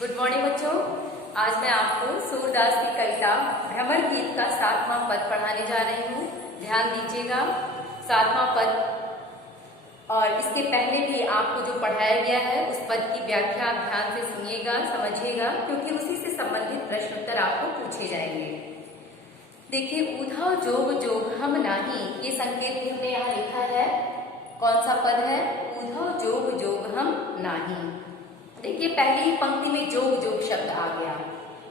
Good morning बच्चों। आज मैं आपको सूरदास की कविता भ्रमर गीत का 7वां पद पढ़ाने जा रही हूँ। ध्यान दीजिएगा, 7वां पद। और इसके पहले भी आपको जो पढ़ाया गया है उस पद की व्याख्या आप ध्यान से सुनिएगा, समझिएगा, क्योंकि उसी से संबंधित प्रश्न उत्तर आपको पूछे जाएंगे। देखिए, उधा जोग जोग हम नाही, ये संकेत भी हमने यहाँ लिखा है। कौन सा पद है? उधा जोग जोग हम नाही। देखिए, पहली ही पंक्ति में जोग जोग शब्द आ गया,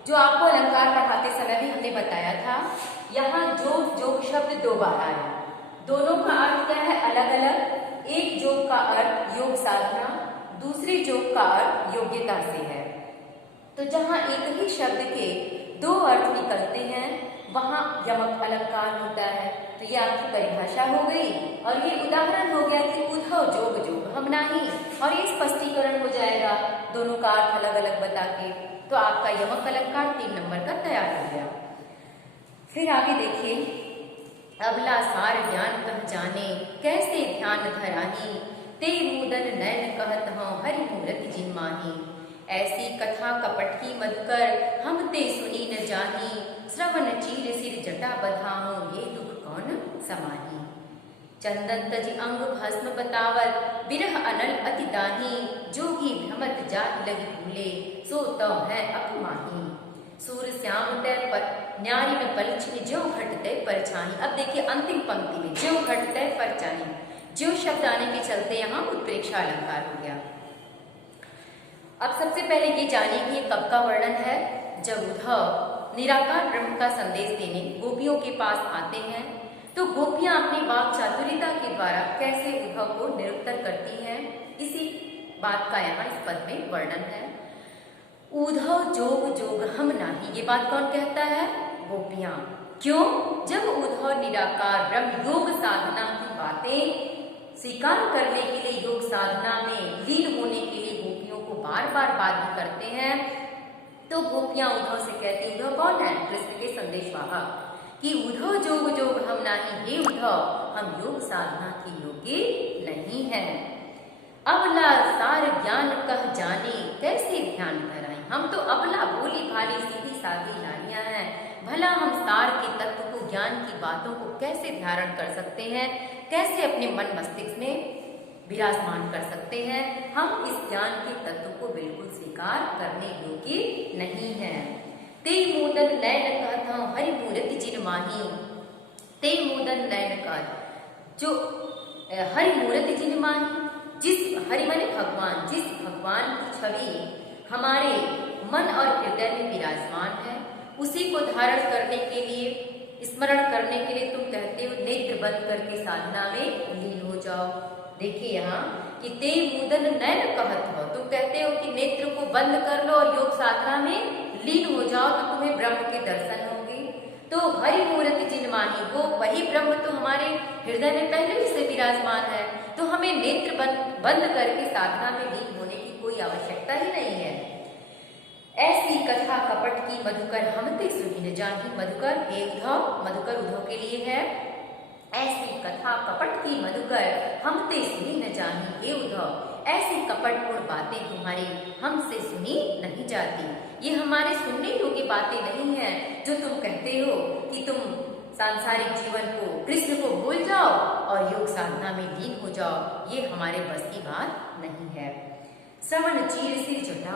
जो आपको अलंकार पढ़ाते समय भी हमने बताया था। यहाँ जोग जोग शब्द दो बार आया। दोनों का अर्थ क्या है? अलग अलग। एक जोग का अर्थ योग साधना, दूसरे जोग का अर्थ योग्यता से है। तो जहाँ एक ही शब्द के दो अर्थ निकलते हैं वहां यमक अलंकार होता है। तो ये आपकी परिभाषा हो गई और ये उदाहरण हो गया कि उधव जोग जोग हम नाही, और ये स्पष्टीकरण हो जाएगा दोनों का अर्थ अलग अलग बता के। तो आपका यमक अलंकार 3 नंबर का तैयार हो गया। फिर आगे देखिए, अबला सार ज्ञान कह जाने, कैसे ध्यान धराही, ते मुदन नैन कहत हूँ हरि मूरत जिन माही। ऐसी कथा कपट की मधुकर हम ते सुनी न जाही, श्रवण चीर सिर जटा बधाऊं ये दुख कौन समाही। चंदन तज अंग भस्म बतावत, बिरह अनल अति दाही, जोगी भ्रमत जात लगी भूले, सो तो है अपमाही। सूर श्याम तय पर न्यारी में पलछिन ज्यों घटते परछाई। अब देखिए अंतिम पंक्ति में ज्यों घटते परछाई, ज्यों शब्द आने के चलते यहाँ उत्प्रेक्षा अलंकार हो गया। अब सबसे पहले ये जानिए कि ये कब का वर्णन है? जब उद्धव निराकार ब्रह्म का संदेश देने गोपियों के पास आते हैं, तो गोपियां अपनी वाक चातुर्यता के द्वारा कैसे उद्धव को निरुत्तर करती हैं, इसी बात का यहाँ इस पद में वर्णन है। उद्धव जोग जोग हम नाही, ये बात कौन कहता है? गोपियां। क्यों? जब उद्धव निराकार ब्रह्म योग साधना की बातें स्वीकार करने के लिए, योग साधना में लीन होने के लिए गोपियों को बार बार बाध्य करते हैं, तो गोपियां उद्धव से कहती, उद्धव कौन है? कृष्ण के संदेशवाहक, कि उद्धव जोग जोग हम नाही, हे उद्धव हम योग साधना के योग्य नहीं है। अबला सार ज्ञान कह जाने, कैसे ध्यान धराएं। हम तो अबला भोली भाली सीधी सादी नारियां हैं, भला हम सार के तत्व को, ज्ञान की बातों को कैसे धारण कर सकते हैं, कैसे अपने मन मस्तिष्क में विराजमान कर सकते हैं। हम इस ज्ञान के तत्व को बिल्कुल स्वीकार करने योग्य नहीं है। ते मोदन नैन कहत हूँ हरि मूरति जिन माही, ते मोदन नैन कहत, जो हरि मूरति जिन माही, जिस हरि माने भगवान, जिस भगवान की छवि हमारे मन और हृदय में विराजमान है, उसी को धारण करने के लिए, स्मरण करने के लिए तुम कहते हो नेत्र बंद करके साधना में लीन हो जाओ। देखिए यहाँ कि ते मुदन नैन कहत हो, तुम कहते हो कि नेत्र को बंद कर लो और योग साधना में लीन हो जाओ तो तुम्हें ब्रह्म के दर्शन होंगे। तो हरि मूर्ति जिन माही, वो वही ब्रह्म तो हमारे हृदय में पहले से विराजमान है, तो हमें नेत्र बंद करके साधना में लीन होने की कोई आवश्यकता ही नहीं है। ऐसी कथा कपट की मधुकर हम ते सुनी न जाही, मधुकर हे उद्धव, मधुकर उद्धव के लिए है। ऐसी कथा कपट की मधुकर हम ते सुनी न जाही, हे उद्धव ऐसी कपटपूर्ण बातें तुम्हारी हमसे सुनी नहीं जाती। ये हमारे सुनने योग्य बातें नहीं है जो तुम कहते हो कि तुम सांसारिक जीवन को, कृष्ण को भूल जाओ और योग साधना में लीन हो जाओ, ये हमारे बस की बात नहीं है। श्रवण चीर सिर जटा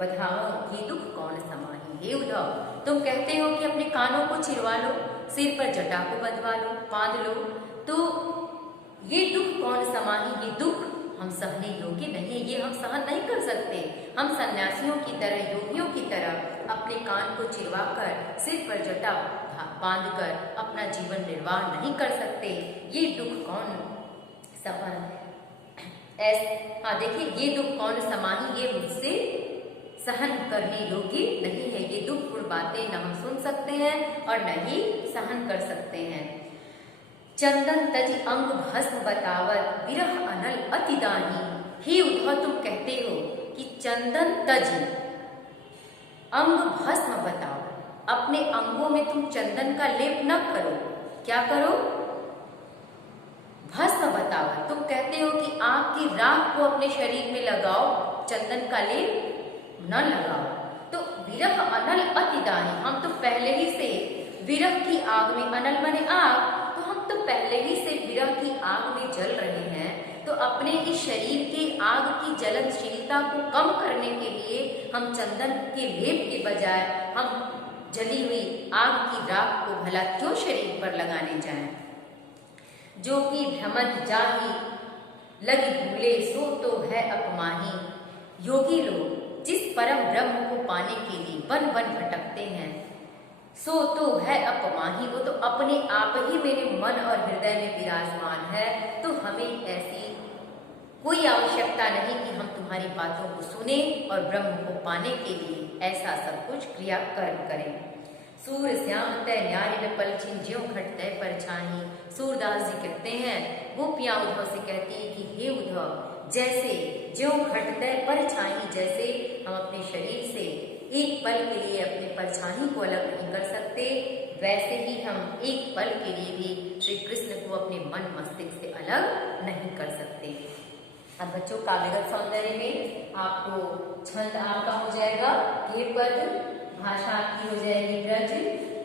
बधाओ ये दुख कौन समाही, हे उद्धव तुम कहते हो कि अपने कानों को चिरवा लो, सिर पर जटा को बंधवा लो, बांध लो, तो ये दुख कौन समाही, ये दुख हम सहने योग्य नहीं, ये हम सहन नहीं कर सकते। हम सन्यासियों की तरह, योगियों की तरह अपने कान को चिरवाकर, सिर पर जटा बांधकर अपना जीवन निर्वाह नहीं कर सकते। ये दुख कौन सहन हाँ देखिए, ये दुख कौन समाही, ये मुझसे सहन करने योग्य नहीं है। ये दुखपूर्ण बातें न हम सुन सकते हैं और न ही सहन कर सकते हैं। चंदन तज अंग भस्म बतावत, विरह अनल अति दानी, हे उद्धव तुम कहते हो कि चंदन तज अंग भस्म बताओ, अपने अंगों में तुम चंदन का लेप न करो। क्या करो? भस्म बताओ। तुम कहते हो कि आग की राख को अपने शरीर में लगाओ, चंदन का लेप न लगाओ। तो विरह अनल अति दानी, हम तो पहले ही से विरह की आग में, अनल माने आग, तो हम तो पहले ही से विरह की आग में जल रहे हैं। तो अपने इस शरीर के आग की जलनशीलता को कम करने के लिए हम चंदन के लेप के बजाय हम जली हुई आग की राख को भला क्यों शरीर पर लगाने जाएं। जो कि भ्रमत जाहि लगी भूले सो तो है अपमाही। योगी लोग जिस परम ब्रह्म को पाने के लिए वन वन भटकते हैं, सो तो है अपमाही, वो तो अपने आप ही मेरे मन और हृदय में विराजमान है। तो हमें ऐसी कोई आवश्यकता नहीं कि हम तुम्हारी बातों को सुने और ब्रह्म को पाने के लिए ऐसा सब कुछ क्रिया कर्म करें। सूर श्याम तय न्यारी न पलछिन ज्यों घट तय परछाई। सूरदास जी कहते हैं, गोपियां उद्धव से कहती है कि हे उद्धव, जैसे ज्यों घट तय परछाई, जैसे हम अपने शरीर से एक पल के लिए अपने परछाई को अलग नहीं कर सकते, वैसे ही हम एक पल के लिए भी श्री कृष्ण को अपने मन मस्तिष्क से अलग नहीं कर सकते। अब बच्चों, काव्यगत सौंदर्य में आपको छंद आपका हो जाएगा ये पद, भाषा आपकी हो जाएगी ब्रज,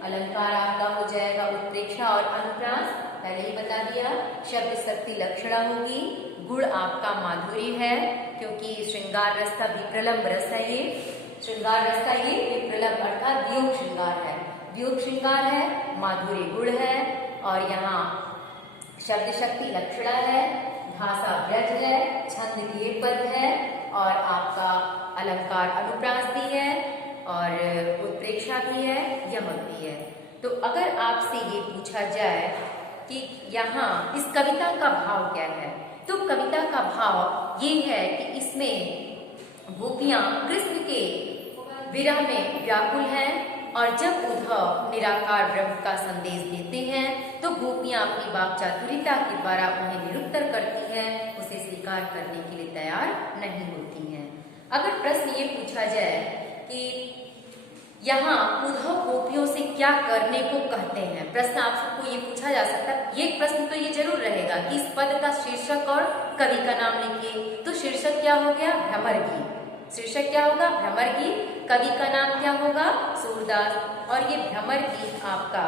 अलंकार आपका हो जाएगा उत्प्रेक्षा और अनुप्रास, पहले ही बता दिया। शब्द शक्ति लक्षणा होगी, गुण आपका माधुरी है, क्योंकि श्रृंगार रस का विप्रलंब रस है ये, श्रृंगार रस का ये विप्रलंब अर्थात वियोग श्रृंगार है, वियोग श्रृंगार है, माधुरी गुण है, और यहाँ शब्द शक्ति लक्षणा है, भाषा ब्रज है, छंद ये पद है, और आपका अलंकार अनुप्रास भी है, और उत्प्रेक्षा भी है, यमक भी है। तो अगर आपसे ये पूछा जाए कि यहाँ इस कविता का भाव क्या है, तो कविता का भाव ये है कि इसमें गोपियां कृष्ण के विरह में व्याकुल हैं, और जब उद्धव निराकार ब्रह्म का संदेश देते हैं तो गोपियां अपनी वाक चातुर्यता के द्वारा उन्हें निरुत्तर करती हैं, उसे स्वीकार करने के लिए तैयार नहीं होती हैं। अगर प्रश्न ये पूछा जाए कि यहाँ उद्धव गोपियों से क्या करने को कहते हैं, प्रश्न आप सबको ये पूछा जा सकता है। ये प्रश्न तो ये जरूर रहेगा कि इस पद का शीर्षक और कवि का नाम लिखिए। तो शीर्षक क्या हो गया? भ्रमर गीत। शीर्षक क्या होगा? भ्रमर गीत। कवि का नाम क्या होगा? सूरदास। और ये भ्रमर गीत आपका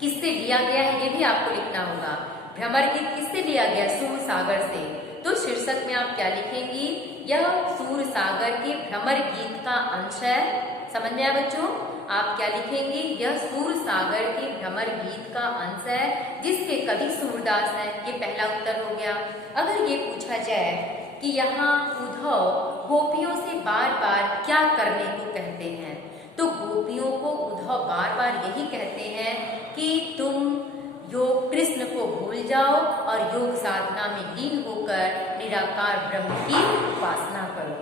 किससे लिया गया है ये भी आपको लिखना होगा। भ्रमर गीत किससे लिया गया? सूर सागर से। तो शीर्षक में आप क्या लिखेंगी? यह सूर सागर के भ्रमर गीत का अंश है। समझ में आया बच्चों? आप क्या लिखेंगे? यह सूर सागर के भ्रमर गीत का अंश है जिसके कवि सूरदास हैं। ये पहला उत्तर हो गया। अगर ये पूछा जाए कि यहाँ उद्धव गोपियों से बार बार क्या करने को कहते हैं, तो गोपियों को उद्धव बार बार यही कहते हैं कि तुम योग कृष्ण को भूल जाओ और योग साधना में लीन होकर निराकार ब्रह्म की उपासना करो।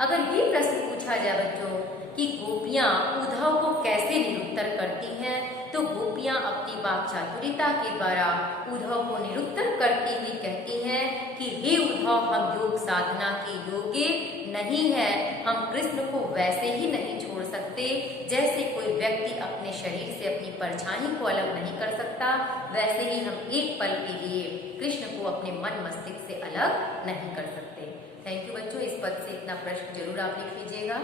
अगर ये प्रश्न पूछा जाए बच्चों कि गोपियां उद्धव को कैसे निरुत्तर करती हैं, तो गोपियां अपनी वाक चातुर्यता के द्वारा उद्धव को निरुत्तर करती हुई कहती हैं कि हे उद्धव, हम योग साधना के योग्य नहीं है, हम कृष्ण को वैसे ही नहीं छोड़ सकते जैसे कोई व्यक्ति अपने शरीर से अपनी परछाई को अलग नहीं कर सकता, वैसे ही हम एक पल के लिए कृष्ण को अपने मन मस्तिष्क से अलग नहीं कर सकते। थैंक यू बच्चों, इस पद से इतना प्रश्न जरूर आप लिख लीजिएगा।